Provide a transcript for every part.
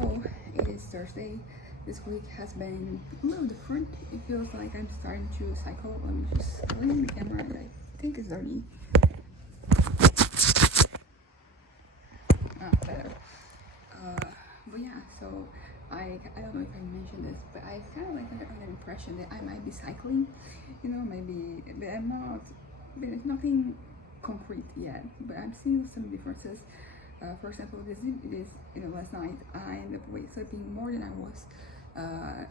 So it is Thursday. This week has been a little different. It feels like I'm starting to cycle. Let me just clean the camera. I think it's dirty. Better. But yeah, so I don't know if I mentioned this, but I kind of like under the impression that I might be cycling. Maybe, but I'm not. But it's nothing concrete yet. But I'm seeing some differences. For example, last night I ended up sleeping more than I was,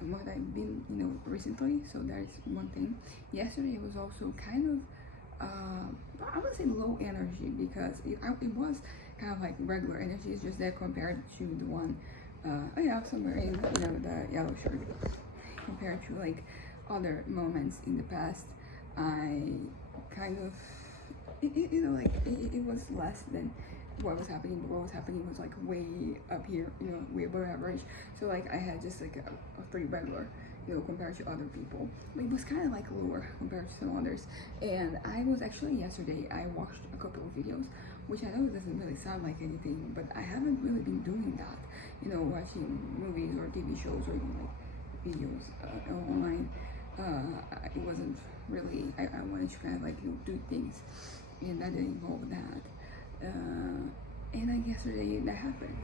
more than I've been, recently. So there's one thing. Yesterday was also kind of, I would say low energy because it was kind of like regular energy. It's just that compared to the one, I'm wearing, the yellow shirt. Compared to like other moments in the past, I kind of, it was less than what was happening, but what was happening was like way up here, way above average. So like I had just like a pretty regular, compared to other people. But it was kind of like lower compared to some others. And I was actually yesterday, I watched a couple of videos, which I know it doesn't really sound like anything, but I haven't really been doing that, watching movies or TV shows or even like videos online. It wasn't really, I wanted to kind of like, do things, and that didn't involve that. And like yesterday that happened.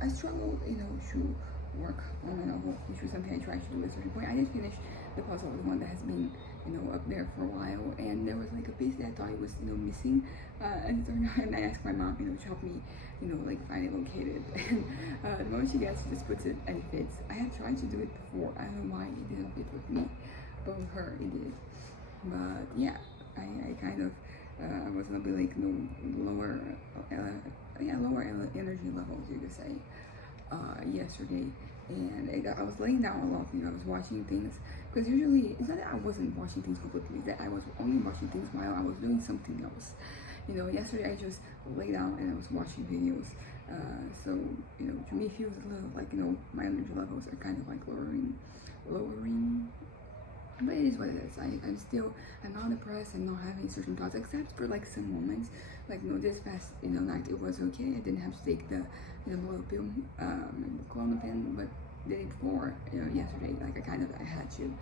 I struggled, to work on my novel, which was something I tried to do at a certain point. I did finish the puzzle, the one that has been, up there for a while, and there was like a piece that I thought it was, missing, and it turned out, and I asked my mom, to help me, like find it located. And the moment she gets, she just puts it and it fits. I had tried to do it before. I don't know why it didn't fit with me, but with her it did. But yeah, I kind of. I was a bit like lower energy levels, you could say, yesterday, and I was laying down a lot. I was watching things because usually it's not that I wasn't watching things completely; that I was only watching things while I was doing something else. Yesterday I just lay down and I was watching videos. So to me it feels a little like my energy levels are kind of like lowering. But it is what it is. I'm not depressed. I'm not having certain thoughts, except for like some moments. Like this past night it was okay. I didn't have to take the blue pill, Klonopin, but the day before, yesterday, like I had to,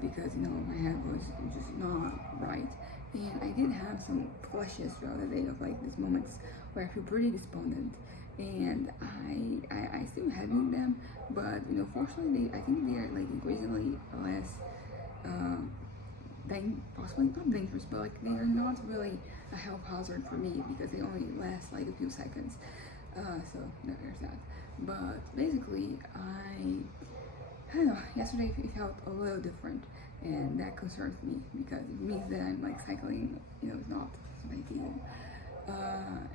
because my head was just not right, and I did have some flashes throughout the day of like these moments where I feel pretty despondent, and I still having them, but fortunately I think they are like increasingly less. Possibly not dangerous, but like they are not really a health hazard for me because they only last like a few seconds. So there's that. But basically, I don't know. Yesterday it felt a little different, and that concerns me because it means that I'm like cycling. It's not ideal,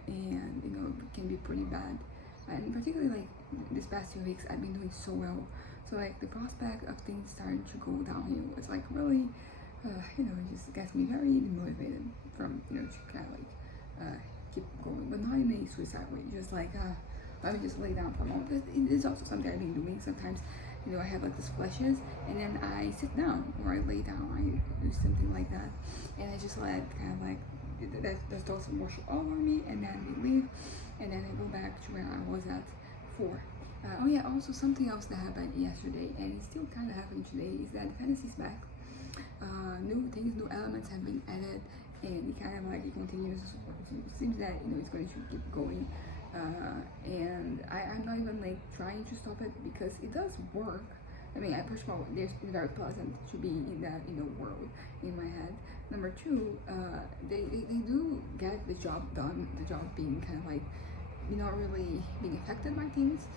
and it can be pretty bad. And particularly like this past 2 weeks, I've been doing so well. So like the prospect of things starting to go downhill is like really, it just gets me very demotivated from to kind of like keep going, but not in a suicide way. Just like let me just lay down for a moment. It is also something I've been doing. Sometimes I have like these flashes, and then I sit down or I lay down. I do something like that, and I just let kind of like that those wash over me, and then we leave, and then I go back to where I was at before. Also something else that happened yesterday, and it's still kind of happening today, is that fantasies back. New things, new elements have been added, and it kind of like it continues. It seems that it's going to keep going, and I'm not even like trying to stop it because it does work. I mean, first of all, it's very pleasant to be in that world in my head. Number two, they do get the job done. The job being kind of like not really being affected by things.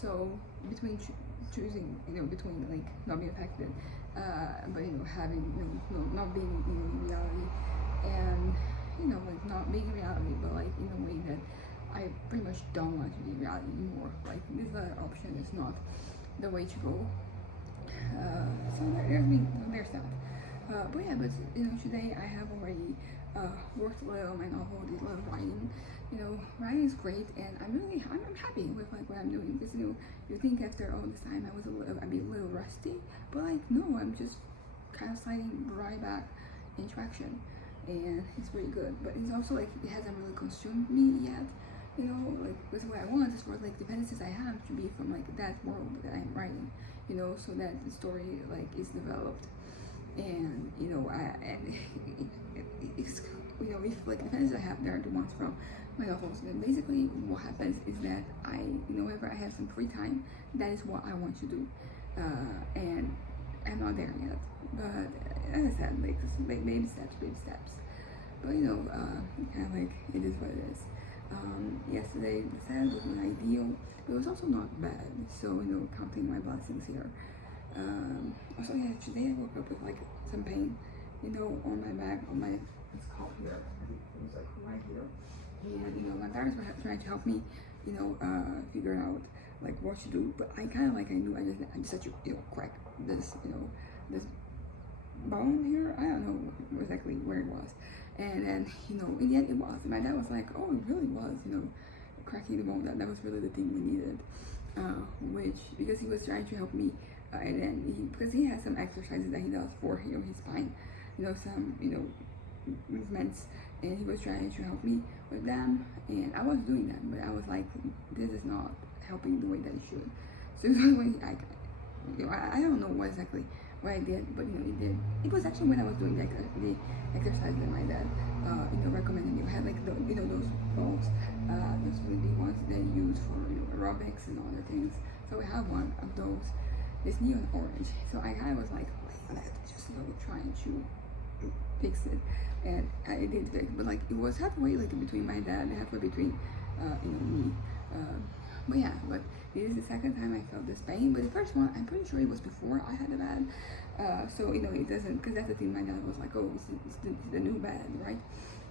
So between choosing, between like not being affected, but having, not being in reality, and like not being in reality, but like in a way that I pretty much don't want to be in reality anymore. Like this other option is not the way to go. So there's that. But today I have already worked a little on my novel, did a little writing. Writing is great, and I'm happy with like what I'm doing. Because you think after all this time I'd be a little rusty, but like no, I'm just kind of sliding right back into action, and it's pretty good. But it's also like it hasn't really consumed me yet, you know, like because what I want is for like the fantasies I have to be from like that world that I'm writing, you know, so that the story like is developed. And you know, it's, you know, if like the fantasies I have, they're the ones from my novels, then basically what happens is that I, you know, whenever I have some free time, that is what I want to do. And I'm not there yet, but as I said, like baby steps, baby steps. But you know, kind of like it is what it is. Yesterday the sad was not ideal, but it was also not bad. So you know, counting my blessings here. Also, yeah, today I woke up with like some pain, you know, on my back, on my scalp here. It was like right here. And you know, my parents were trying to help me, you know, figure out like what to do. But I kind of like I knew I just had to, you know, crack this, you know, this bone here. I don't know exactly where it was. And then, you know, in the end it was. My dad was like, oh, it really was, you know, cracking the bone. That was really the thing we needed. Which, because he was trying to help me, and then because he has some exercises that he does for, you know, his spine, you know, some, you know, movements, and he was trying to help me with them, and I was doing them, but I was like, this is not helping the way that it should. So it was when you know, I don't know what exactly what I did, but you know, it did. It was actually when I was doing the exercise that my dad, you know, recommended me. I had like the, you know, those balls, those really big ones they use for, you know, aerobics and other things. So I have one of those. It's neon orange. So I was like, wait, just, you know, trying to fix it, and I did fix. But like it was halfway, like between my dad, halfway between, you know, me. But yeah, but it is the second time I felt this pain. But the first one, I'm pretty sure it was before I had a bed. So you know, it doesn't, because that's the thing. My dad was like, oh, it's the new bed, right?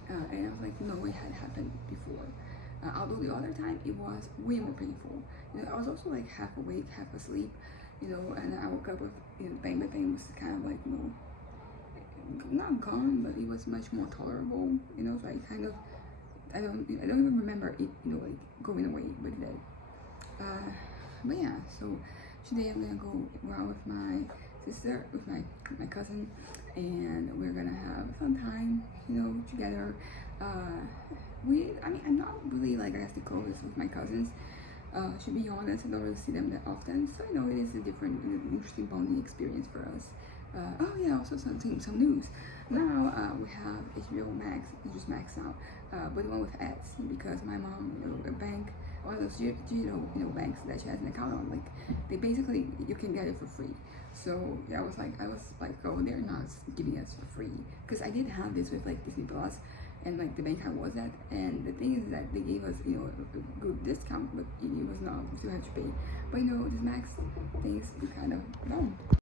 And I was like, no, it had happened before. Although the other time it was way more painful. You know, I was also like half awake, half asleep. You know, and I woke up with, you know, pain. The pain was kind of like, you know, not gone, but it was much more tolerable. You know, so I kind of, I don't even remember it, you know, like going away, but it did. But yeah, so today I'm gonna go around with my sister, with my cousin, and we're gonna have a fun time, you know, together. I mean, I'm not really like, I guess, the closest with my cousins. To be honest, I don't really see them that often, so you know, it is a different, interesting bonding experience for us. Oh yeah, also some news. Now we have HBO Max, it's just Max now, but the one with ads, because my mom, you know, a bank, one of those digital, you know, banks that she has an account on, like they basically, you can get it for free. So yeah, I was like, oh, they're not giving us for free, because I did have this with like Disney Plus, and like the bank I was at, and the thing is that they gave us, you know, a good discount, but it was not, we still had to pay. But you know, this Max things we kind of don't.